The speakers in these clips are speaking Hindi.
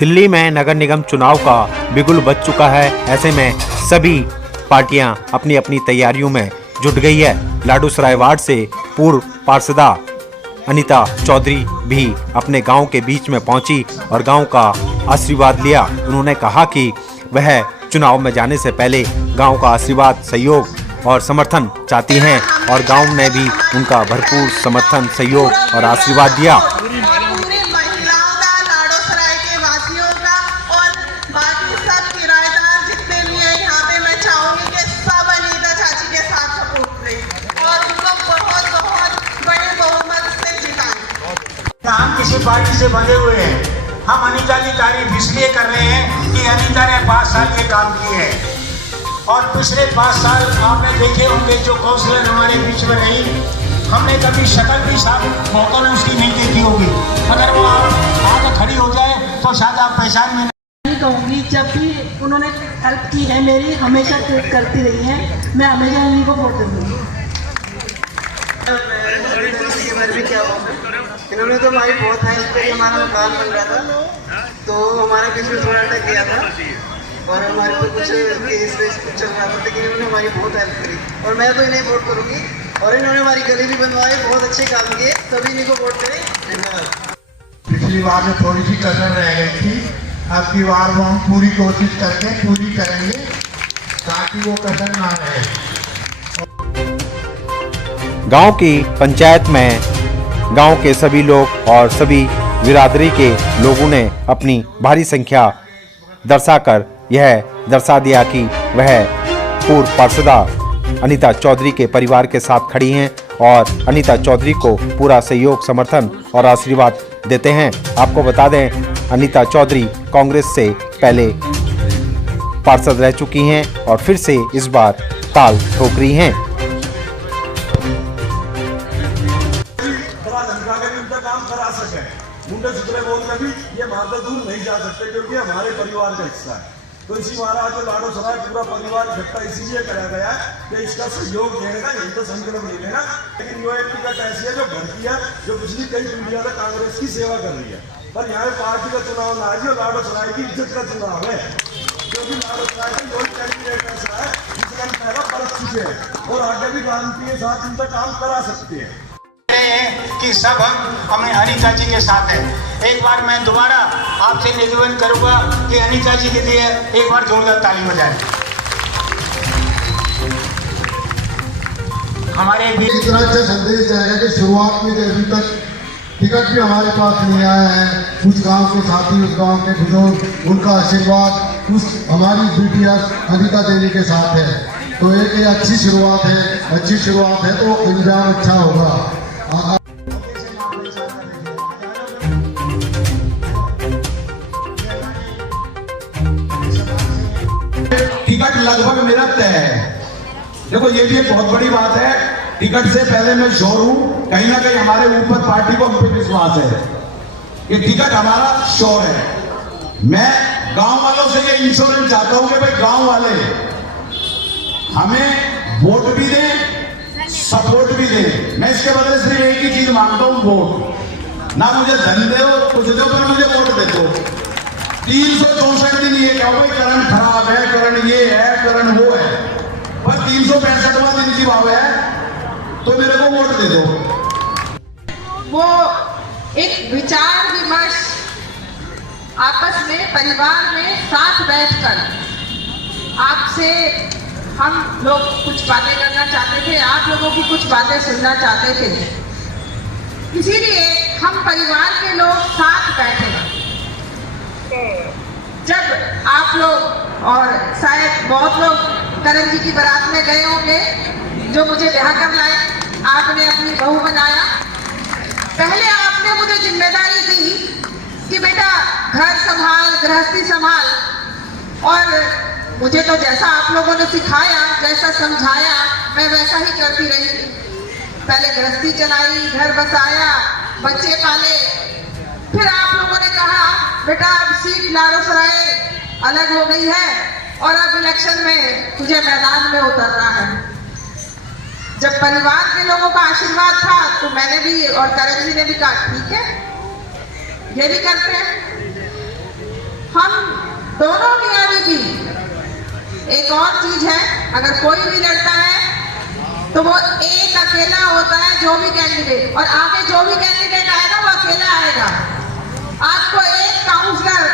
दिल्ली में नगर निगम चुनाव का बिगुल बज चुका है। ऐसे में सभी पार्टियां अपनी अपनी तैयारियों में जुट गई है। लाडूसराय वार्ड से पूर्व पार्षदा अनीता चौधरी भी अपने गांव के बीच में पहुंची और गांव का आशीर्वाद लिया। उन्होंने कहा कि वह चुनाव में जाने से पहले गांव का आशीर्वाद, सहयोग और समर्थन चाहती हैं और गांव ने भी उनका भरपूर समर्थन, सहयोग और आशीर्वाद दिया। हम किसी पार्टी से बंधे हुए हैं। हम अनीता की तारीफ इसलिए कर रहे हैं कि अनीता ने 5 साल के काम किए हैं और पिछले 5 साल आपने देखे होंगे जो काउंसलर हमारे बीच में रही, हमने कभी शक्ल भी साफ मौका में उसकी नहीं देखी होगी। अगर वो आगे खड़ी हो जाए तो शायद आप पहचान में नहीं कहूँगी। जब भी उन्होंने हेल्प की है मेरी, हमेशा ट्रीट करती रही है, मैं हमेशा उन्हीं को वोट दूँगी। इन्होंने तो हमारी बहुत हेल्प करी। हमारा मकान बन रहा था तो हमारा बीच में थोड़ा अटक गया था और हमारे को कुछ केस वेस कुछ चल रहा था, लेकिन इन्होंने हमारी बहुत हेल्प करी और मैं तो इन्हें वोट करूँगी। और इन्होंने हमारी गली भी बनवाई, बहुत अच्छे काम किए, सभी इन्हीं को वोट करें। धन्यवाद। पिछली बार में थोड़ी सी कसर रह गई थी, अब की बार वो हम पूरी कोशिश करके पूरी करेंगे ताकि वो कसर ना रहे। गांव की पंचायत में गांव के सभी लोग और सभी बिरादरी के लोगों ने अपनी भारी संख्या दर्शाकर यह दर्शा दिया कि वह पूर्व पार्षदा अनीता चौधरी के परिवार के साथ खड़ी हैं और अनीता चौधरी को पूरा सहयोग, समर्थन और आशीर्वाद देते हैं। आपको बता दें, अनीता चौधरी कांग्रेस से पहले पार्षद रह चुकी हैं और फिर से इस बार ताल ठोक रही हैं। काम करा सके मुंडे सुतले बोल में भी ये मार्ग दूर नहीं जा सकते क्योंकि हमारे परिवार का हिस्सा है। तो इसी महाराज जो लाडूसराय पूरा परिवार इकट्ठा इसीलिए कराया गया कि इसका सहयोग देने का, यही तो संकल्प ले लेना। लेकिन यो एक टिकट ऐसी है जो घर की है, जो पिछली कई पीढ़ियों से कांग्रेस की सेवा कर रही है। पर यहाँ पार्टी का चुनाव ना है, लाडूसराय की इज्जत का चुनाव है, क्योंकि लाडूसराय का यो कैंडिडेट ऐसा है जिसका पहला परख चुके हैं और आगे भी गारंटी के साथ इनका काम करा सकते हैं कि सब हम अपने अनीता जी के साथ हैं। एक बार मैं दोबारा आपसे निवेदन करूंगा कि अनीता जी के लिए एक बार जोरदार ताली बजाएं। हमारे बीच इतना अच्छा संदेश जाएगा कि शुरुआत में अभी तक टिकट भी हमारे पास नहीं आया है। उस गांव के साथी, उस गांव के बुजुर्ग, उनका आशीर्वाद उस हमारी बिटिया अनीता देवी के साथ है। तो एक अच्छी शुरुआत है, अच्छी शुरुआत है तो अंजाम अच्छा होगा। टिकट लगभग मेरा तय है। देखो ये भी एक बहुत बड़ी बात है, टिकट से पहले मैं श्योर हूं, कहीं ना कहीं हमारे ऊपर पार्टी को हम पे विश्वास है कि टिकट हमारा श्योर है। मैं गांव वालों से ये इंश्योरेंस चाहता हूं कि भाई गांव वाले हमें वोट भी दें, सपोर्ट भी दें। मैं इसके बदले सिर्फ एक ही चीज मांगता हूं, वोट। ना मुझे धन दो, कुछ दो, पर मुझे वोट दे दो। 364 दिन ये क्या भाई करण खराब है, करण ये है, करण वो है, पर 365वां दिन की भाव है तो मेरे को वोट दे दो। वो एक विचार विमर्श आपस में परिवार में साथ बैठकर आपसे हम लोग कुछ बातें करना चाहते थे, आप लोगों की कुछ बातें सुनना चाहते थे। इसीलिए हम परिवार के लोग साथ बैठे। जब आप लोग और शायद बहुत लोग करण जी की बारात में गए होंगे, जो मुझे ब्याह कर लाए, आपने अपनी बहू बनाया। पहले आपने मुझे जिम्मेदारी दी कि बेटा घर संभाल, गृहस्थी संभाल, और मुझे तो जैसा आप लोगों ने सिखाया, जैसा समझाया, मैं वैसा ही करती रही। पहले गृहस्थी चलाई, घर बसाया, बच्चे पाले। फिर आप लोगों ने कहा बेटा अब सीट लाडूसराय अलग हो गई है और अब इलेक्शन में तुझे मैदान में उतरना है। जब परिवार के लोगों का आशीर्वाद था तो मैंने भी और करण जी ने भी कहा ठीक है, ये भी करते हैं। हम दोनों मियाँ बीवी, एक और चीज है, अगर कोई भी लड़ता है तो वो एक अकेला होता है जो भी कैंडिडेट, और आगे जो भी कैंडिडेट आएगा वो अकेला आएगा। आपको एक काउंसलर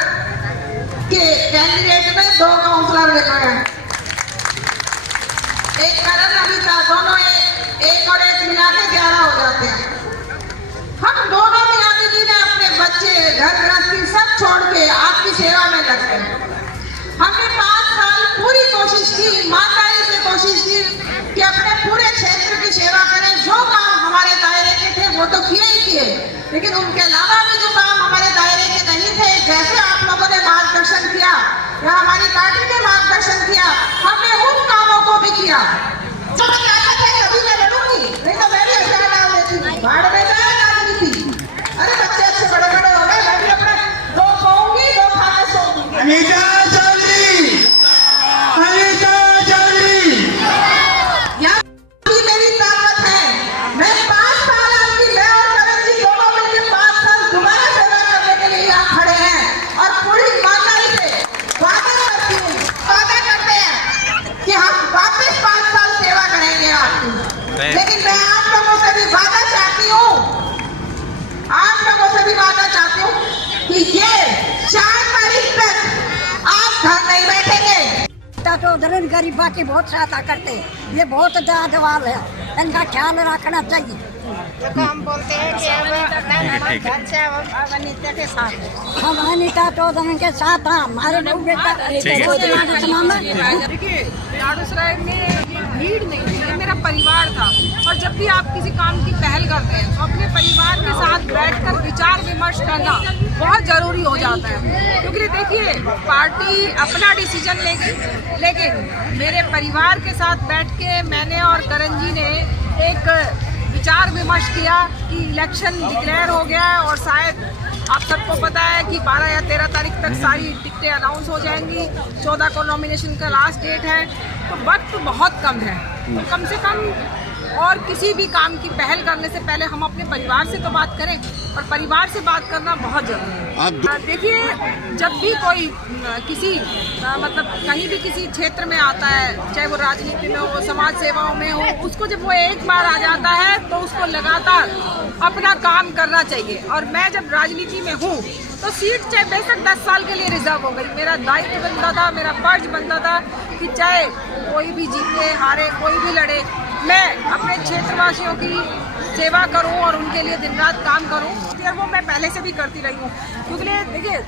के कैंडिडेट में 2 काउंसलर मिल रहे हैं, एक करण अनीता, दोनों एक और एक मिला के 11 हो जाते हैं। हम दोनों मियाँ बीवी ने अपने बच्चे, घर गृहस्थी सब छोड़ के आपकी सेवा में लग गए। हमने 5 साल पूरी कोशिश की, ईमानदारी से कोशिश की कि अपने पूरे क्षेत्र की सेवा करें। जो काम हमारे दायरे के थे वो तो किए ही किए, लेकिन उनके अलावा भी जो काम हमारे दायरे के नहीं थे, जैसे आप लोगों ने मार्गदर्शन किया या हमारी पार्टी ने मार्गदर्शन किया, हमने उन कामों को भी किया। तो मैं चाहता था कभी मैं लड़ूंगी, नहीं तो मैं भी अचार डाल देती हूँ, बाढ़ में मैं राजनीति। अरे बच्चे अच्छे बड़े बड़े हो गए, मैं भी अपना 2 पाऊंगी, 2 खाने सोऊंगी। अनीता चौधरी, अनीता चौधरी, यहाँ भी मेरी ताकत है। मैं 5 साल आपकी, मैं और करण जी दोनों मिलकर 5 साल दोबारा सेवा करने के लिए यहाँ खड़े हैं, और पूरी ईमानदारी से वादा करती हूँ, वादा करते हैं कि हम वापस 5 साल सेवा करेंगे आपकी। लेकिन मैं आप लोगों से भी वादा चाहती हूँ, आप लोगों से भी वादा चाहती हूँ कि ये 4 तारीख तक आप घर नहीं बैठेंगे। तो उधर गरीबा की बहुत सहायता करते हैं, ये बहुत दादवाल है, इनका ख्याल रखना चाहिए। तो हम बोलते हैं कि अब घर से अब अनीता के साथ हम अनीता चौधरी के साथ हैं, हमारे लोग देखिए लाडूसराय में ये भीड़ नहीं थी, ये मेरा परिवार था। और जब भी आप किसी काम की पहल करते हैं तो अपने परिवार के साथ बैठकर विचार विमर्श करना बहुत ज़रूरी हो जाता है, क्योंकि देखिए पार्टी अपना डिसीजन लेगी, लेकिन मेरे परिवार के साथ बैठ के मैंने और करण जी ने एक विचार विमर्श किया कि इलेक्शन डिक्लेयर हो गया है और शायद आप सबको पता है कि 12 या 13 तारीख तक सारी टिकटें अनाउंस हो जाएंगी, 14 को नॉमिनेशन का लास्ट डेट है, तो वक्त बहुत कम है। तो कम से कम और किसी भी काम की पहल करने से पहले हम अपने परिवार से तो बात करें, और परिवार से बात करना बहुत जरूरी है। देखिए जब भी कोई किसी मतलब कहीं भी किसी क्षेत्र में आता है, चाहे वो राजनीति में हो, समाज सेवाओं में हो, उसको जब वो एक बार आ जाता है तो उसको लगातार अपना काम करना चाहिए। और मैं जब राजनीति में हूँ तो सीट चाहे बेशक 10 साल के लिए रिजर्व हो गई, मेरा दायित्व बनता था, मेरा फर्ज बनता था कि चाहे कोई भी जीते हारे, कोई भी लड़े, मैं अपने क्षेत्रवासियों की सेवा करूं और उनके लिए दिन रात काम करूं। और वो मैं पहले से भी करती रही हूं, क्योंकि देखिए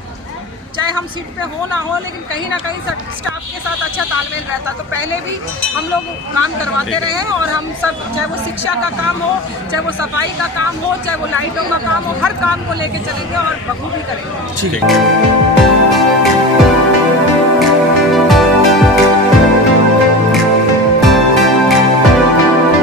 चाहे हम सीट पे हो ना हो, लेकिन कहीं ना कहीं स्टाफ के साथ अच्छा तालमेल रहता। तो पहले भी हम लोग काम करवाते रहे हैं, और हम सब, चाहे वो शिक्षा का काम हो, चाहे वो सफाई का काम हो, चाहे वो लाइटों का काम हो, हर काम को लेके चलेंगे और बखूबी करेंगे।